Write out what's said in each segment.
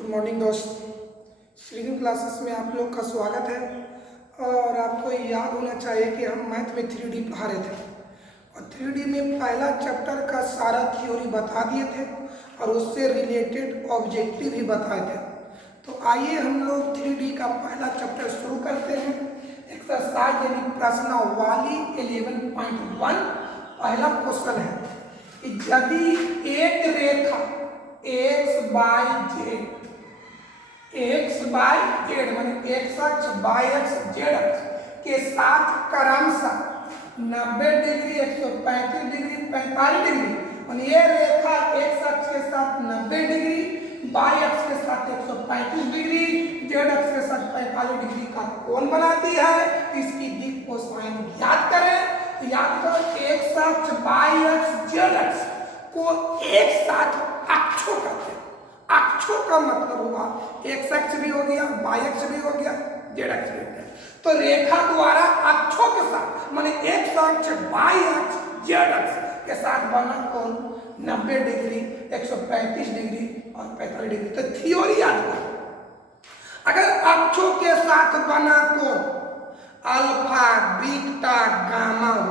Good morning दोस्त। Sleeping classes में आप लोग का स्वागत है। और आपको याद होना चाहिए कि हम मैथ में 3D पढ़ा रहे थे और 3D में पहला चैप्टर का सारा थ्योरी बता दिए थे और उससे रिलेटेड ऑब्जेक्टिव भी बताए थे। तो आइए हम लोग 3D का पहला चैप्टर शुरू करते हैं। एक्सरसाइज यानी प्रश्नावली 11.1 पहला क्वेश्चन है कि यदि एक रेखा x बाय जेड माने x अक्ष y अक्ष z अक्ष के साथ क्रमशः 90 डिग्री 135 डिग्री 45 डिग्री और ये रेखा x अक्ष के साथ 90 डिग्री y अक्ष के साथ 135 डिग्री z अक्ष के साथ 45 डिग्री का कोण बनाती है। इसकी दिक् कोसाइन ज्ञात करें। तो याद करो x अक्ष y अक्ष z अक्ष को एक साथ अक्षों कहते हैं। अक्षों का मतलब हुआ x अक्ष भी हो गया y अक्ष भी हो गया z अक्ष भी हो गया। तो रेखा द्वारा अक्षों के साथ माने x अक्ष y अक्ष z अक्ष के साथ बना कोण 90 डिग्री 135 डिग्री और 45 डिग्री। तो थ्योरी याद करो, अगर अक्षों के साथ बना कोण अल्फा बीटा गामा हो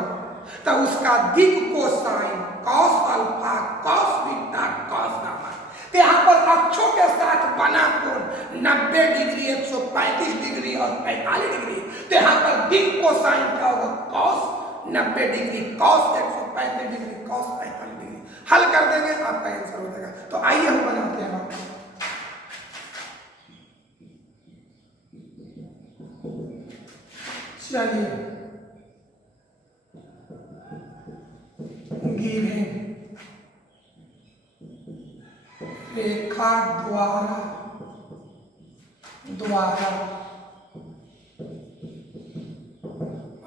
तो उसका दिक् cosine cos alpha cos beta cos gamma. तो यहाँ पर अक्षों के साथ बना कोण 90 डिग्री 135 डिग्री और 45 डिग्री। तो यहाँ पर दिक् कोसाइन क्या होगा cos 90 degree cos 135 degree cos 45 degree. हल कर देंगे आपका आंसर हो जाएगा। तो आइए हम बनाते हैं आपको। चलिए गिवन रेखा द्वारा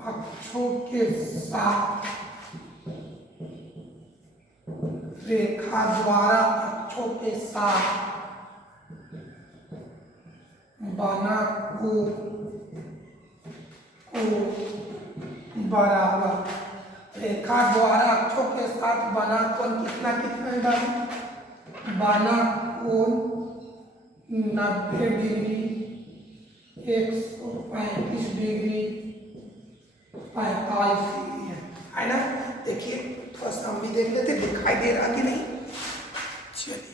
अक्षों के साथ रेखा द्वारा अक्षों के साथ बना कोण बराबर रेखा द्वारा अक्षों के साथ बना कोण कितना कितना बना कोण 90 डिग्री 135 डिग्री 45 डिग्री है ना। देखिए थोड़ा सा हम भी देख लेते दिखाई दे रहा कि नहीं। चलिए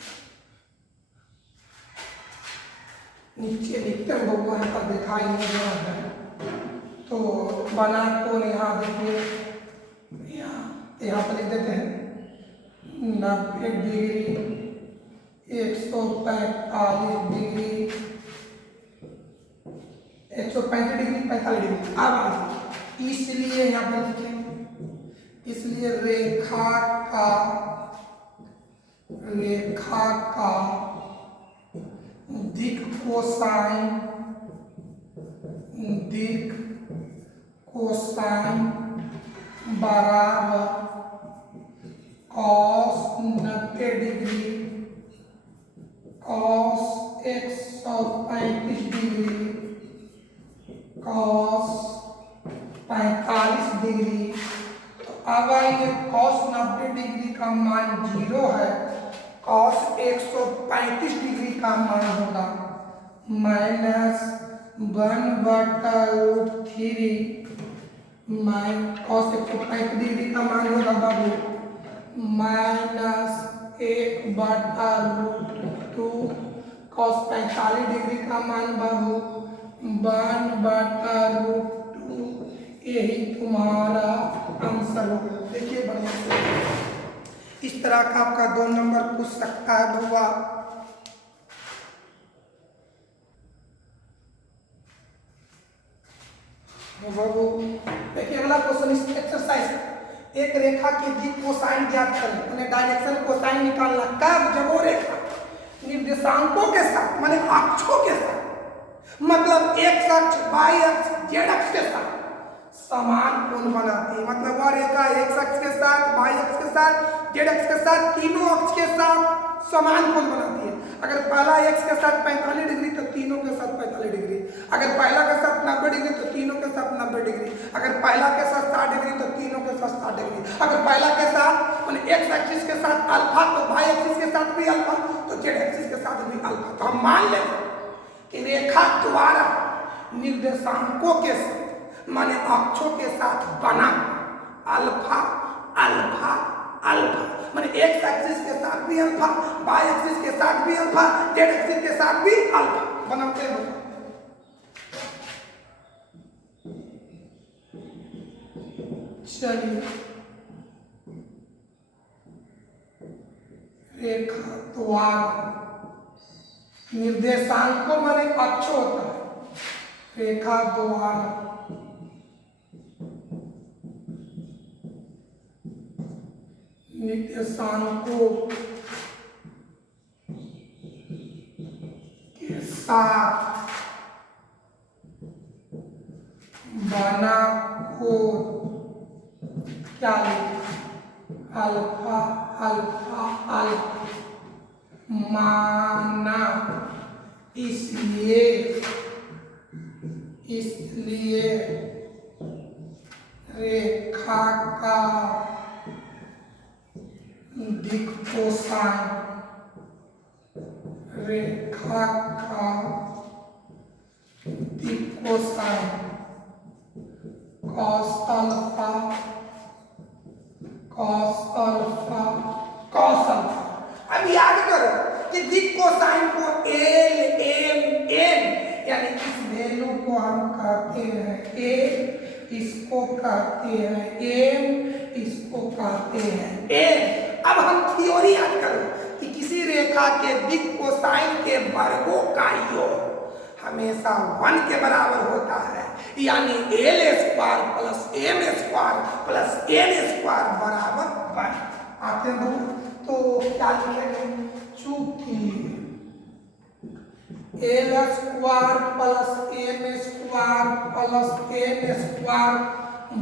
नीचे लिखते हैं भगवान का दिखाई नहीं दे रहा है। तो बना कोण यहाँ देखिए यहाँ पर लिख देते हैं 90 डिग्री 145 डिग्री 135 डिग्री 45 डिग्री। अब इसलिए यहाँ पर लिखेंगे, इसलिए रेखा का दिक् कोसाइन बराबर cos 90 degree cos 135 degree cos 45 degree. तो अब आइए कॉस 90 डिग्री का मान 0 है, कॉस 135 डिग्री का मान होगा -1/√3 कॉस 135 डिग्री का मान होगा बाबू -1/√2 कॉस 45 डिग्री का मान बाबू 1/√2। यही तुम्हारा आंसर होगा। देखिए बढ़िया से इस तरह का आपका 2 नंबर पूछ सकता है बउआ। बाबू देखिए अगला क्वेश्चन इस एक्सरसाइज एक रेखा की दिक् कोसाइन ज्ञात करें माने डायरेक्शन कोसाइन निकालना कब जब वो रेखा निर्देशांकों के साथ माने अक्षों के साथ मतलब x अक्ष y अक्ष z अक्ष के साथ समान कोण बनाती है। मतलब वह रेखा x अक्ष के साथ y अक्ष के साथ z अक्ष के साथ तीनों अक्ष के साथ समान कोण बनाती है। अगर पहला x के साथ 45 डिग्री तो तीनों के साथ 45 डिग्री, अगर पहला के साथ 90 डिग्री तो तीनों के साथ 90 डिग्री, अगर पहला के साथ 60 डिग्री तो तीनों के साथ 60 डिग्री, अगर पहला के साथ एक्स एक्सिस के साथ अल्फा तो वाई एक्सिस के साथ भी अल्फा तो जेड एक्सिस के साथ भी अल्फा। हम मान लें कि रेखा द्वारा निर्देशांकों के साथ माने अक्षों के साथ बना अल्फा अल्फा अल्फा माने एक्स एक्सिस के साथ भी अल्फा, वाई एक्सिस के साथ भी अल्फा, जेड एक्सिस के साथ भी अल्फा बनाते हैं। चलिए रेखा द्वारा निर्देशांकों माने अक्ष होता है, रेखा द्वारा निर्देशांकों के साथ बना को क्या अल्फा अल्फा अल्फा माना, इसलिए रेखा का दिक् कोसाइन, रेखा का दिक् cosine cos alpha cos alpha cos alpha. अब याद करो कि दिक् कोसाइन को एल एम एन यानी इस वैल्यू को हम कहते हैं ए, इसको कहते हैं एम, इसको कहते हैं एन। अब हम थ्योरी याद करो कि किसी रेखा के दिक् कोसाइन के वर्गों का योग हमेशा 1 के बराबर होता है, यानी L square plus M square plus N square बराबर 1 आते हैं। तो क्या लिखेंगे, चूंकि L square plus M square plus N square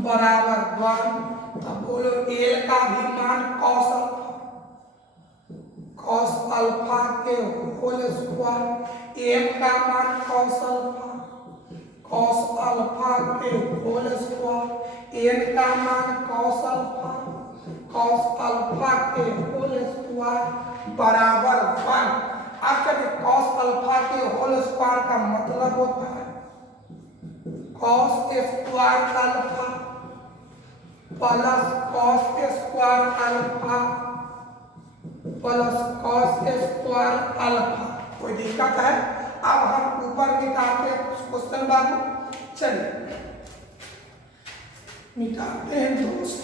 बराबर 1, तब बोलो एल का भी मान कॉस अल्फा के होल स्क्वायर, एम का मान कॉस अल्फा के होल स्क्वायर, एन का मान कॉस अल्फा के होल स्क्वायर बराबर 1। अब चलिए कॉस अल्फा के होल स्क्वायर का मतलब होता है cos square alpha plus cos square alpha plus cos square alpha. कोई दिक्कत है? अब हम ऊपर मिटाते हैं कुछ क्वेश्चन बाबू, चलिए मिटाते हैं दोस्त।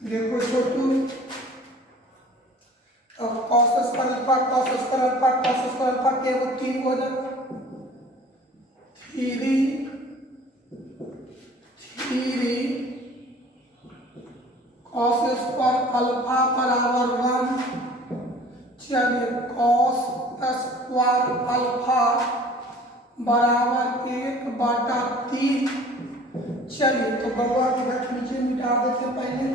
देखो छोटू, अब कॉस स्क्वायर अल्फा के वो 3 हो जाए 3 कॉस स्क्वायर अल्फा बराबर 1। चलिए कॉस स्क्वायर अल्फा बराबर 1/3। चलिए तो बउआ के घर नीचे मिटा देते पहले।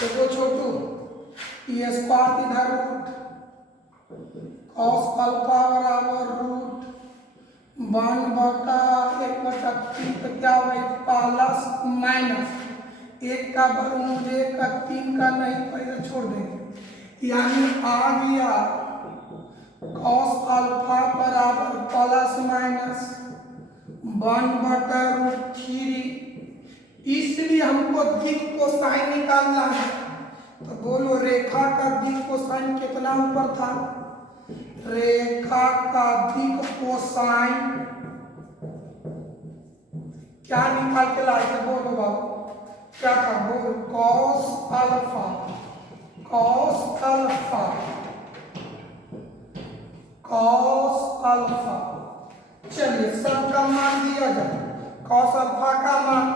देखो छोटू, ये स्क्वायर इधर रूट कॉस अल्फा बराबर रूट 1/1/3 तो क्या हुआ प्लस माइनस 1 का वर्गमूल 1 का 3 का नहीं, पहले छोड़ देंगे, यानी आ गया कॉस अल्फा बराबर प्लस माइनस 1/√3। इसलिए हमको दिक् कोसाइन निकालना है, तो बोलो रेखा का दिक् कोसाइन कितना ऊपर था, रेखा का दिक् कोसाइन क्या निकाल के लाए थे, बोलो बाबू क्या था, बोलो कॉस अल्फा चलिए सबका मान दिया जाए, कॉस अल्फा का मान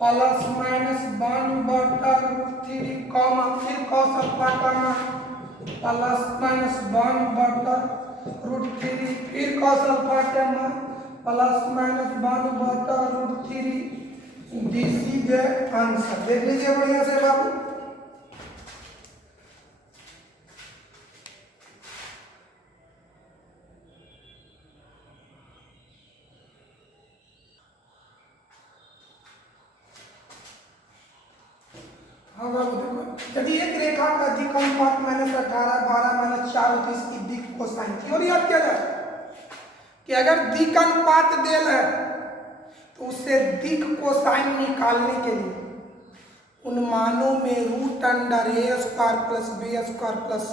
प्लस माइनस 1/√3 कॉमा फिर कॉस अल्फा का मान प्लस माइनस 1/√3 फिर कॉस अल्फा का मान plus minus 1/√3। This is answer. देख लीजिए बढ़िया से बाबू। हाँ बाबू देखो, यदि एक रेखा का दिक् अनुपात -18, 12, -4 होती है, इसकी दिक् कोसाइन थ्योरी याद किया जाए कि अगर दिक् अनुपात देल है तो उससे दिक् कोसाइन निकालने के लिए उन मानों में √a² + b² + c²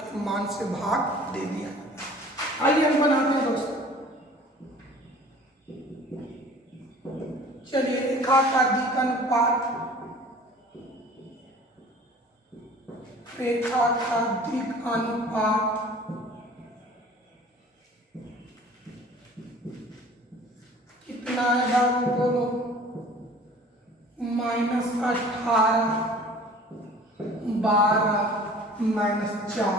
के मान से भाग दे दिया। आइए हम बनाते हैं दोस्तों। चलिए, रेखा का दिक् अनुपात, रेखा का दिक् अनुपात कितना है बाबू बोलो? -18, 12, -4।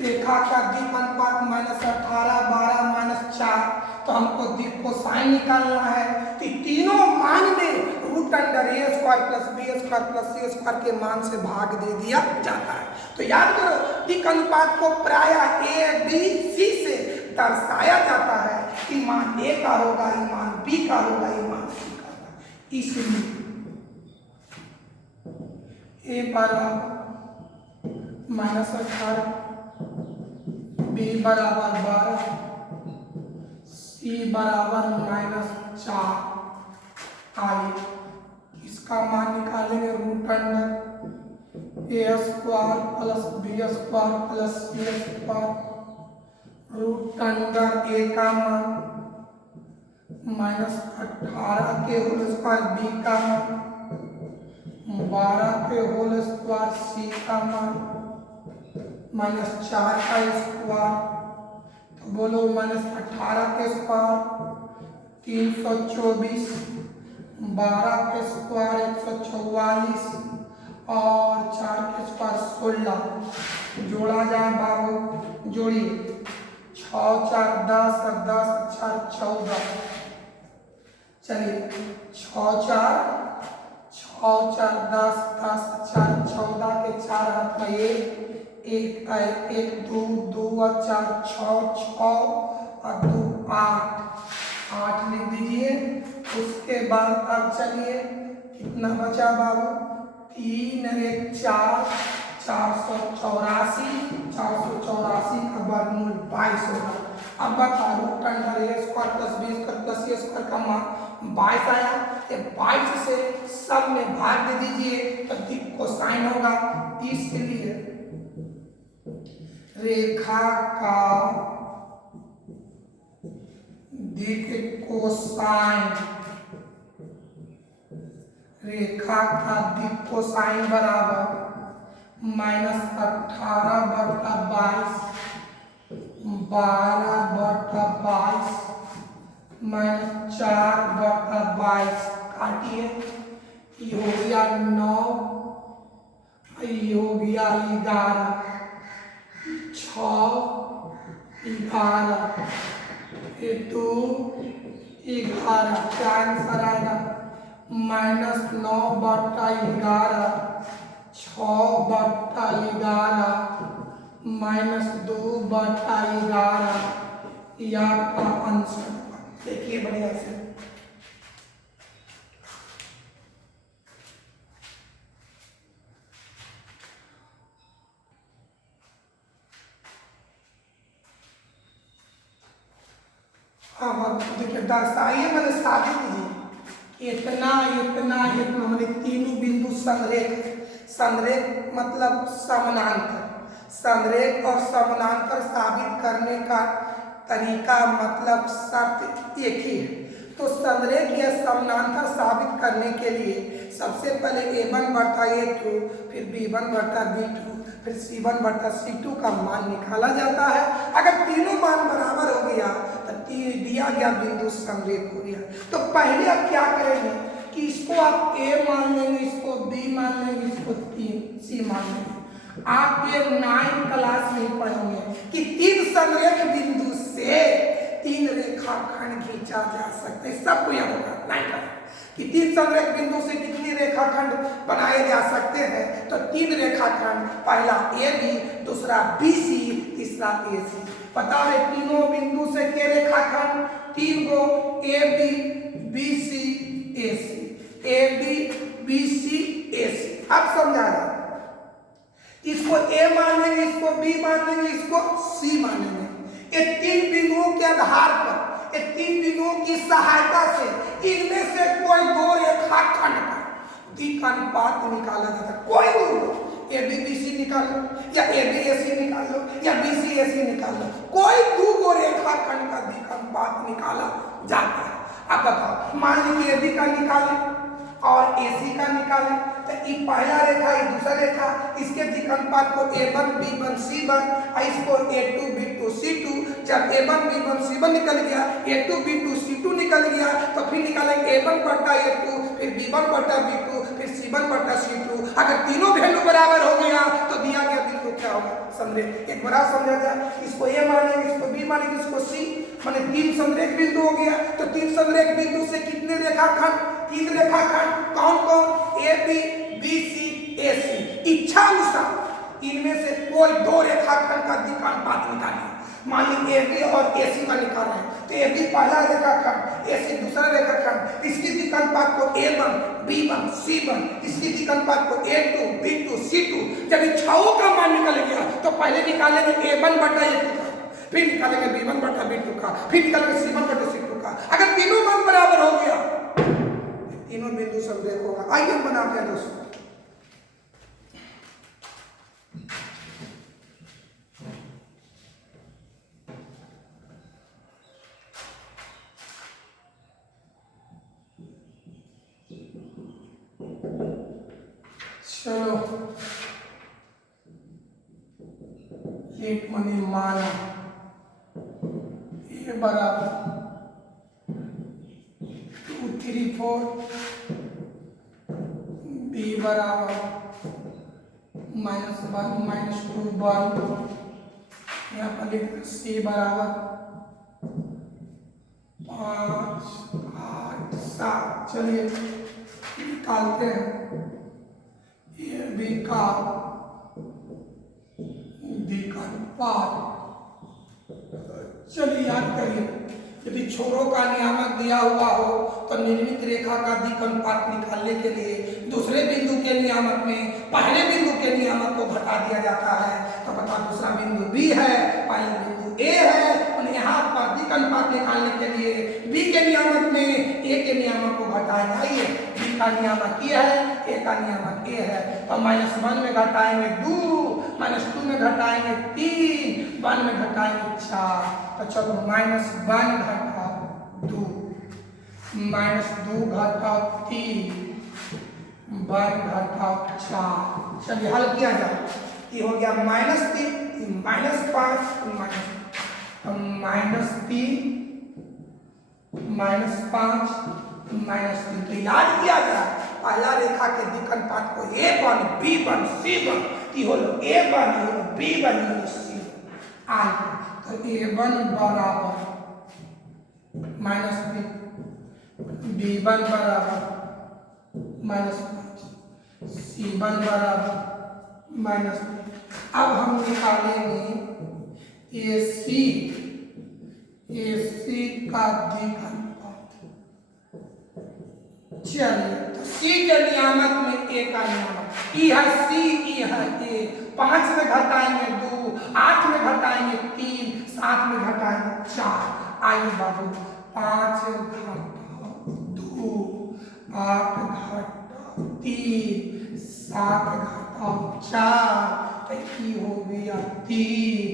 रेखा का दिक् अनुपात -18, 12, -4, तो हमको दिक् कोसाइन निकालना है कि तीनों मान में √a² + b² + c² के मान से भाग दे दिया जाता है। तो याद करो, दिक् अनुपात को प्रायः a, b, c से दर्शाया जाता है कि मान a का होगा, ये मान b का होगा, ये मान c का होगा। इसलिए a बराबर -18, b बराबर 12, c बराबर -4। आइए इसका मान निकालेंगे। √a² + b² + c²। √a का मान -18 के होल स्क्वायर, b का मान 12 के होल स्क्वायर, c का मान -4 का स्क्वायर। तो बोलो -18 के स्क्वायर 324, 12 के स्क्वायर 144 और 4 के स्क्वायर 16। जोड़ा जाए बाबू, जोड़िए। 6 4 10, 10 4 14। चलिए 6 4 10, 10 4 14 के 4 हाथ में 1 1 2 2 और 4 6 6 और 2 8 लिख दीजिए। उसके बाद अब चलिए कितना बचा बाबू? 3 1 4, 484, 484 का वर्गमूल 22 होगा। अब बता √a² + b² + c² का मान 22 आया। 22 से सब में भाग दे दीजिए तो दिक् कोसाइन होगा। इसलिए रेखा का दिक् कोसाइन, रेखा का दिक् कोसाइन बराबर -18/22, 12/22, -4/22। काटिए, ये हो गया 9, ये हो गया 11, 6 11, ये 2 11। क्या आंसर आएगा? -9/11, 6/11, -2/11। यह आपका आंसर। देखिए बढ़िया से। हाँ देखिए, दर्शाइए मैंने साबित कीजिए। इतना इतना इतना मैंने तीनों बिंदु संरेख। संरेख मतलब समानांतर। संरेख और समानांतर साबित करने का तरीका मतलब शर्त एक ही है। तो संरेख या समानांतर साबित करने के लिए सबसे पहले a1/a2, फिर b1/b2, फिर c1/c2 का मान निकाला जाता है। अगर तीनों मान बराबर हो गया तो दिया गया बिंदु संरेख हो गया। तो पहले आप क्या करेंगे कि इसको आप a मान लेंगे, इसको b मान लेंगे, इसको c मान लेंगे। आप ये 9 क्लास में पढ़ेंगे कि तीन संरेख बिंदु से तीन रेखाखंड खींचा जा सकता है। सबको याद होगा 9 कि तीन संरेख बिंदु से कितनी रेखाखंड बनाए जा सकते हैं। तो तीन रेखाखंड, पहला ए बी, दूसरा बी सी, तीसरा ए सी। पता है तीनों बिंदु से के रेखाखंड, तीन गो A B B C A C, A B B C A C. अब समझाया, इसको ए मानेंगे, इसको बी मानेंगे, इसको सी मानेंगे। ये तीन बिंदुओं के आधार पर, ये तीन बिंदुओं की सहायता से इनमें से कोई दो रेखाखंड का द्विक अनुपात निकाला जाता है। कोई दो, ए बी बी सी निकाल लो, या ए बी ए सी निकाल लो, या बी सी ए सी निकाल लो, कोई दो रेखाखंड का द्विक अनुपात निकाला जाता है। अब बताओ, मान लीजिए ए बी का निकालें और ए सी का निकालें, तो ये पहला रेखा, ये दूसरा रेखा, इसके द्विक अनुपात को A1 B1 C1, इसको A2 B2 C2। जब A1 B1 C1 निकल गया, A2 B2 C2 निकल गया, तो फिर निकालेंगे A1 बटा A2, फिर B1 बटा B2, फिर C1 बटा C2। अगर तीनों वैल्यू बराबर हो गया तो दिया गया बिंदु क्या होगा? संरेख। एक बड़ा समझा जाए, इसको A मानेंगे, इसको B मानेंगे, इसको C माने तीन संरेख बिंदु हो गया। तो तीन संरेख बिंदु से कितने रेखाखंड? तीन रेखाखंड। कौन कौन? ए बी बी सी ए सी। इच्छा अनुसार इनमें से कोई दो रेखाखंड का द्विक अनुपात निकालिए। मान लीजिए ए बी और ए सी का निकाल रहे हैं, तो ए बी पहला रेखाखंड, ए सी दूसरा रेखाखंड, इसकी द्विक अनुपात को A1 B1 C1, इसकी द्विक अनुपात को A2 B2 C2। जब इच्छाओं का मान निकल गया तो पहले निकालेंगे A1 बटा A2 का, फिर निकालेंगे B1 बटा B2 का, फिर निकालेंगे C1 बटा C2 का। अगर तीनों मान बराबर हो गया, तीनों बिंदु संरेख होगा। आइए हम बनाते हैं दोस्तों। चलो, एक मनी माना ये बराबर 2 3 4, बी बराबर -1 -2 1, यहाँ पर लिख सी बराबर 5 8 7। चलिए निकालते हैं ये बी का द्विक अनुपात। चलिए याद करिए, यदि छोरों का नियामक दिया हुआ हो तो निर्मित रेखा का द्विक अनुपात निकालने के लिए दूसरे बिंदु के नियामक में पहले बिंदु के नियामक को घटा दिया जाता है। तो बता, दूसरा बिंदु बी है, पहला बिंदु ए है, और यहाँ पर द्विक अनुपात निकालने के लिए बी के नियामक में ए के नियामक को घटाएंगे। आइए, बी का नियामक ये है, ए का नियामक ए है, तो -1 में घटाएंगे 2, -2 में घटाएंगे 3, 1 में घटाएंगे 4। तो चलो -1 घटाओ 2, -2 घटाओ 3, 1 घटाओ 4। चलिए हल किया जाए। ये हो गया -3, -5, -3, तो याद किया जाए, पहला रेखा के द्विक अनुपात को A1 B1 C1, ये हो A1 ये हो B1 ये हो C1। आगे तो A1 बराबर -3, B1 बराबर -5, C1 बराबर -3। अब हम निकालेंगे AC का द्विक अनुपात। चलिए, तो C के नियामक में A का नियामक, E है C, E है A। 5 में घटाएंगे 2, 8 में घटाएंगे 3, 7 में घटाएंगे 4। आइए बाबू, 5 घटाओ 2, 8 घटाओ 3, 7 घटाओ 4, तो ई हो गया 3,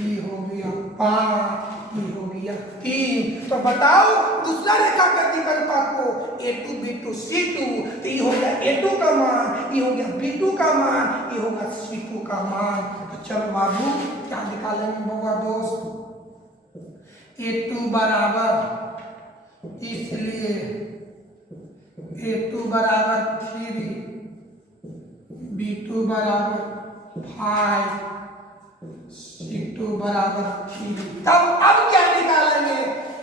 ई हो गया 5, ई हो गया 3। तो बताओ, दूसरा रेखा का द्विक अनुपात को A2 B2 C2, तो ये हो गया A2 का मान, ये हो गया B2 का मान, ये होगा C2 का मान। तो चलो बाबू, क्या निकालेंगे होगा दोस्त? A2 बराबर, इसलिए A2 बराबर 3, B2 बराबर 5, C2 बराबर 3। तब अब क्या निकालेंगे?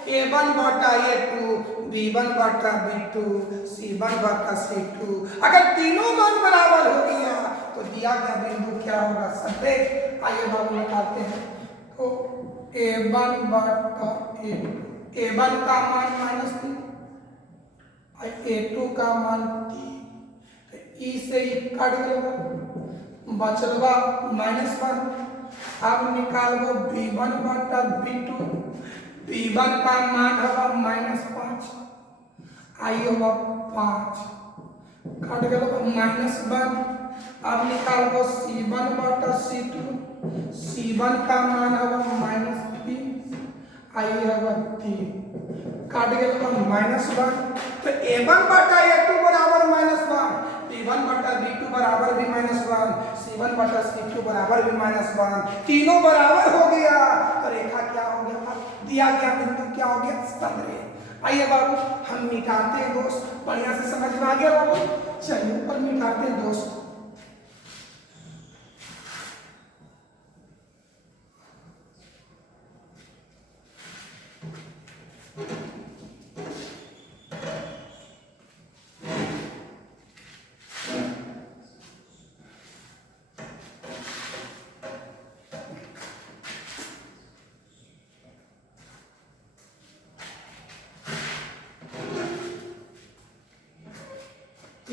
A1 बटा A2, B1 बटा B2, C1 बटा C2। अगर तीनों मान बराबर हो गया तो दिया गया बिंदु क्या होगा संरेख। आइए बाबू निकालते हैं। तो A1 बटा A2, A1 का मान -3 और A2 का मान 3, तो ई से ई कट गया, बचलवा -1। अब निकालबो B1 बटा B2, B1 का मान होगा -5, आई होगा 5, कट गया -1। अब निकालबो C1 बटा C2, C1 का मान होगा -3, आई होगा 3, काट गया -1। तो A1 बटा A2 बराबर -1, B1 बटा B2 बराबर भी -1, C1 बटा C2 बराबर भी -1, तीनों बराबर हो गया तो रेखा क्या हो गया, दिया गया बिंदु क्या हो गया संरेख। आइए बाबू हम मिटाते हैं दोस्त, बढ़िया से समझ में आ गया बाबू। चलिए ऊपर मिटाते हैं दोस्त।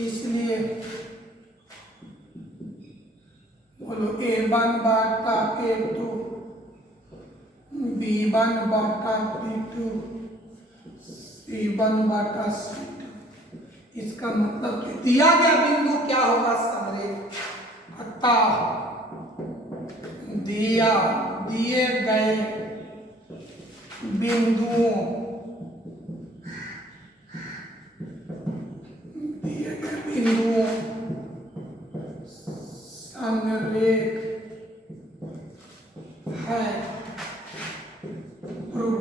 इसलिए बोलो A1 बटा A2, B1 बटा B2, C1 बटा C2। इसका मतलब कि दिया गया बिंदु क्या होगा संरेख। अतः दिए गए बिंदुओं संरेख है प्रूव।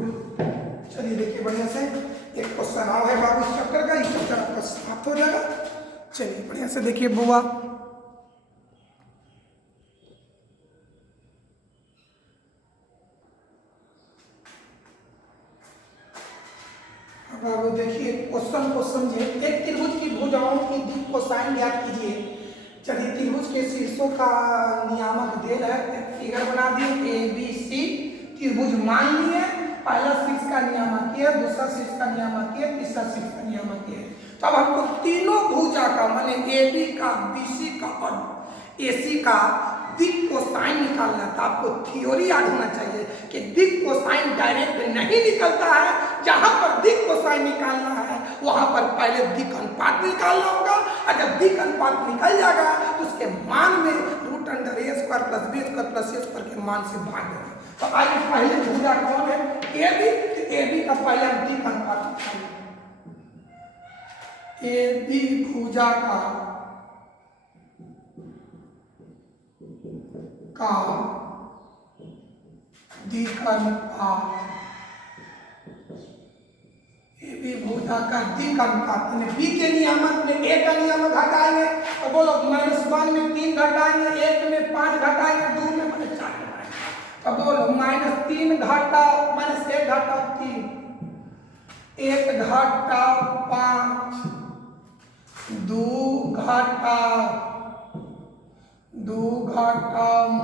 चलिए देखिए बढ़िया से एक क्वेश्चन आओ है बाबू इस चैप्टर का, इस चैप्टर आपका समाप्त हो जाएगा। चलिए बढ़िया से देखिए बुआ, बाबू देखिए क्वेश्चन को समझिए। एक त्रिभुज की भुजाओं की दिक् कोसाइन ज्ञात कीजिए। चलिए त्रिभुज के शीर्षों का नियामक देल है, फिगर बना दिए ABC त्रिभुज मान लिए। पहला शीर्ष का नियामक है, दूसरा शीर्ष का नियामक है, तीसरा शीर्ष का नियामक है। तो अब हमको तीनों भुजा का माने AB का, BC का और AC का दिक् कोसाइन निकालना था। आपको थ्योरी याद होना चाहिए कि दिक् कोसाइन डायरेक्ट नहीं निकलता है। जहां पर दिक् कोसाइन निकालना है वहां पर पहले दिक् अनुपात निकालना होगा, और जब दिक् अनुपात निकल जाएगा तो उसके मान में √A² plus B² plus C² के मान से भाग देना। तो आइए पहले भुजा कौन है AB, तो AB का पहले दिक् अनुपात निकालिए। AB भुजा का दिक् अनुपात, AB भुजा का दिक् अनुपात बी के नियामक में A का नियामक घटाएंगे तो बोलो -1 में 3 घटाएंगे, 1 में 5 घटाएंगे, 2 में -4 घटाएंगे। तो बोलो -3 घटाओ -1 घटाओ 3, 1 घटाओ 5, 2 घटाओ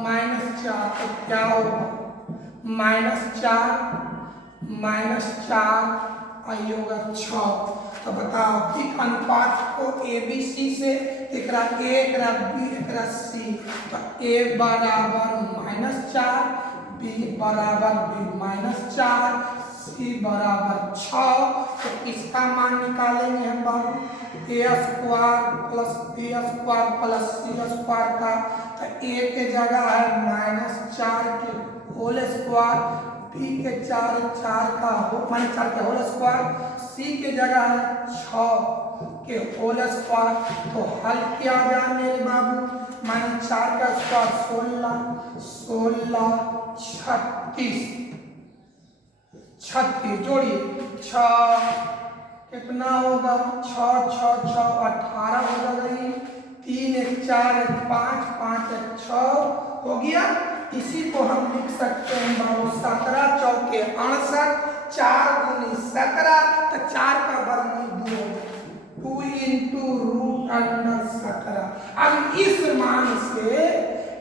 -4, तो क्या होगा -4 आई होगा 6। तो बताओ दिक् अनुपात को ABC से एक रहा A, एक रहा B, एक रहा C। तो A बराबर -4, B बराबर भी -4, C बराबर 6। तो इसका मान निकालेंगे हम बाबू A² plus B² plus C² का। तो A के जगह है -4 के होल स्क्वायर, B के 4 का -4 के होल स्क्वायर, C के जगह है 6 के होल स्क्वायर। तो हल किया जाए मेरे बाबू, -4 का स्क्वायर 16 36 जोड़िए 6 कितना होगा 6 6 6 18 हो जाएगी। 3 1 4 1 5 5 1 6 हो गया। इसी को हम लिख सकते हैं बाबू 17 चौके 68, 4 × 4 का वर्गमूल 2 होगा, 2 इंटू रूट अंडर 17। अब इस मान से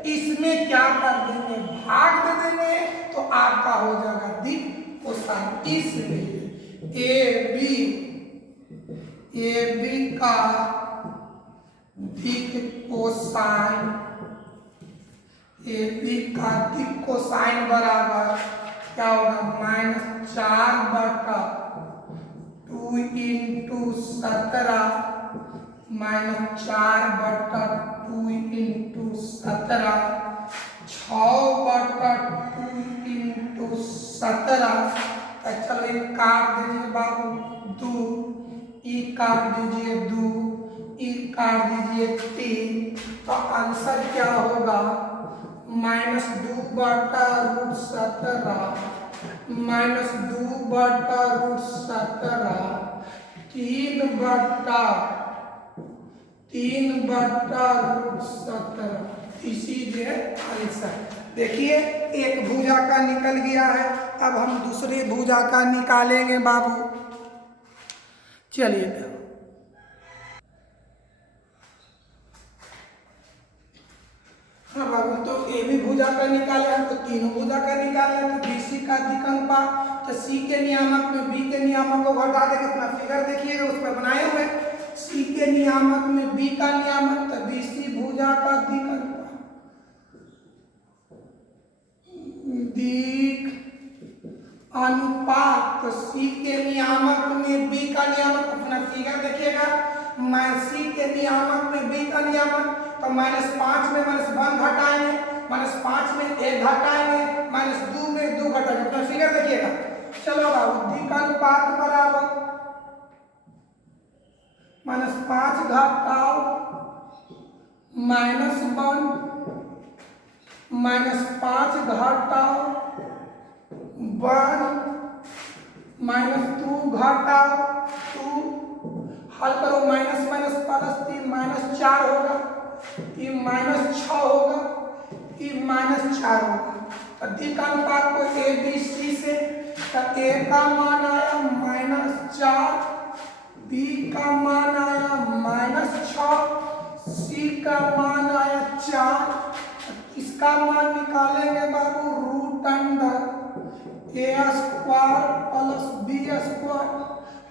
इसमें क्या कर देंगे, भाग दे देंगे, तो आपका हो जाएगा दिक कोसाइन। इसलिए ए बी का दिक कोसाइन, ए बी का दिक कोसाइन बराबर क्या होगा, -4/2 इंटू 17 -4/2 इंटू 17, 6/2 इंटू 17। चलो ये काट दीजिए बाबू, 2 ई काट दीजिए, 2 ई काट दीजिए 3, तो आंसर क्या होगा, -2/√17 -2/√17 3/√17। इसीलिए आंसर देखिए एक भुजा का निकल गया है। अब हम दूसरे भुजा का निकालेंगे बाबू। चलिए हाँ बाबू, तो ए भी भुजा का निकाले हम, तो तीनों भुजा का निकाले, तो बीसी का दिक अनुपात, तो सी के नियामक में बी के नियामक को घटा देंगे। अपना फिगर देखिएगा उस पर बनाए हुए, सी के नियामक में बी का नियामक, तो बीसी भुजा का दिक अनुपात, तो सी के नियामक में बी का नियामक, अपना फिगर देखिएगा, सी के नियामक में बी का नियामक, तो -5 में -1 घटाएंगे, -5 में 1 घटाएंगे, -2 में 2 घटाएंगे। अपना फिगर देखिएगा। चलो बाबू, दिक अनुपात बराबर -5 घटाओ -1, -5 घटाओ 1, -2 घटाओ 2, हल करो, माइनस माइनस प्लस, 3 -4 होगा, ये -6 होगा, ये -4 होगा। तो दिक अनुपात को ए बी सी से, तो ए का मान आया -4, बी का मान आया -6, सी का मान आया 4। इसका मान निकालेंगे बाबू, root under a² plus b²,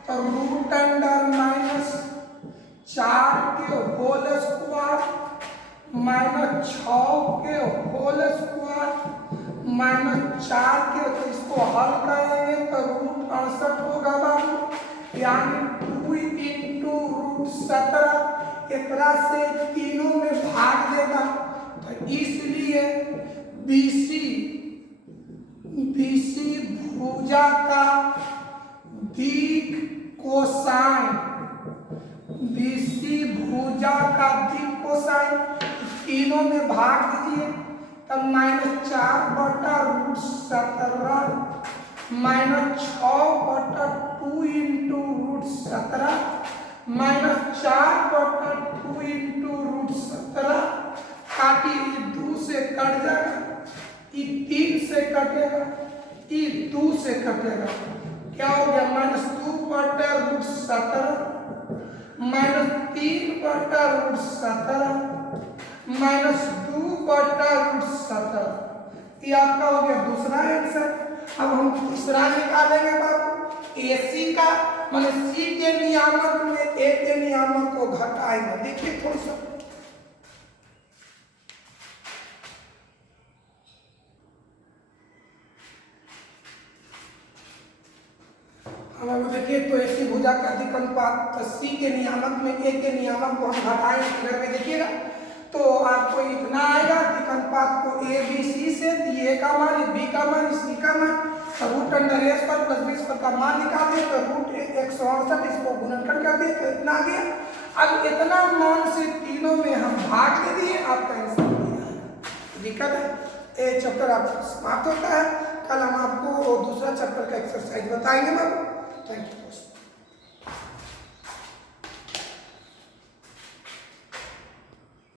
तो रूट अंडर -4 के होल स्क्वायर -6 के होल स्क्वायर -4 के, तो इसको हल करेंगे तो रूट 68 होगा बाबू, यानी 2 इंटू √17। एकरा से तीनों में भाग देगा, तो इसलिए बीसी भुजा का दिक कोसाइन, बीसी भुजा का दिक कोसाइन तीनों में भाग दीजिए, तब -4/√17 -6/2 इंटू √17 -4/2 इंटू √17, काटी 2 से कट जाएगा, ये 3 से कटेगा, ये 2 से कटेगा, क्या हो गया, -2/√17 -3/√17 -2/√17, ये आपका हो गया दूसरा आंसर। अब हम तीसरा निकालेंगे बाबू, एसी का, मतलब सी के नियामक में ए के नियामक को घटाएंगे। देखिए थोड़ा सा, देखिए तो ऐसी भुजा का दिक अनुपात, तो सी के नियामक में ए के नियामक को हम घटाएंगे, फिगर में देखिएगा, तो आपको इतना आएगा दिक अनुपात को ए बी सी से, ए का मान, बी का मान, सी का मान, रूट अंडर ए स्क्वायर प्लस बी स्क्वायर का मान निकाल दिए, तो √168, इसको गुणनखंड कर दिए, तो इतना आ गया। अब इतना मान से तीनों में हम भाग दे दिए, आपका आंसर दिक्कत है। ये चैप्टर आपका समाप्त होता है। कल हम आपको दूसरा चैप्टर का एक्सरसाइज बताएंगे। Thank you.